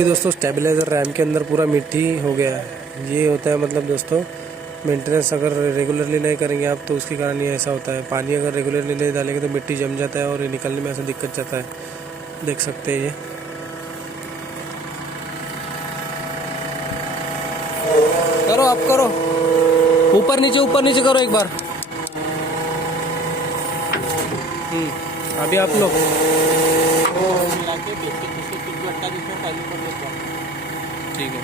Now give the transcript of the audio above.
देखिए दोस्तों, stabiliser RAM के अंदर पूरा मिट्टी हो गया है। ये होता है मतलब दोस्तों मेंटेनेंस अगर रेगुलरली नहीं करेंगे आप तो उसके कारण ये ऐसा होता है। पानी अगर रेगुलरली नहीं डालेंगे तो मिट्टी जम जाता है और ये निकलने में ऐसा दिक्कत जाता है। देख सकते हैं ये। करो आप करो, ऊपर नीचे करो एक बार। अभी आप लोग ठीक है।